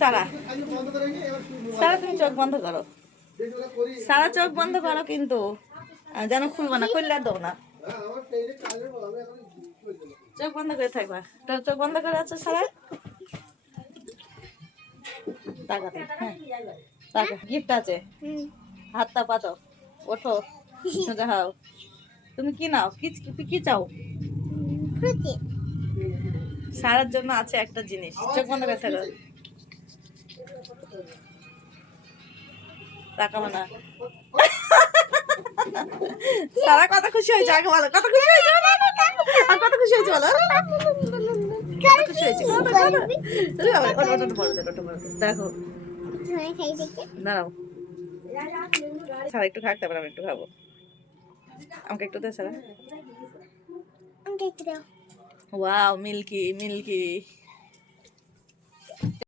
সারা সারা তুমি চোখ বন্ধ করো, সারা চোখ বন্ধ করো, কিন্তু যেন খুলবা না, খুললে আর দেবো না। চোখ বন্ধ করে থাকবা, তোর চোখ বন্ধ করে আছে সারা। তাকাতে, হ্যাঁ তাকা, গিফট আছে, হাতটা পাতো, ওঠো, সোজা হও। তুমি কি নাও, কি চাও? সারার জন্য আছে একটা জিনিস, চোখ বন্ধ করে থাকো, তাকাবো না। সারা কত খুশি হয়েছে, আগে বলো কত খুশি হয়েছে, আর কত খুশি হয়েছে বলো, কত খুশি হয়েছে। দেখো দাঁড়াও, সারা একটু খাক, তারপর আমি একটু খাবো। আমাকে একটু দে সারা। Wow, milky milky.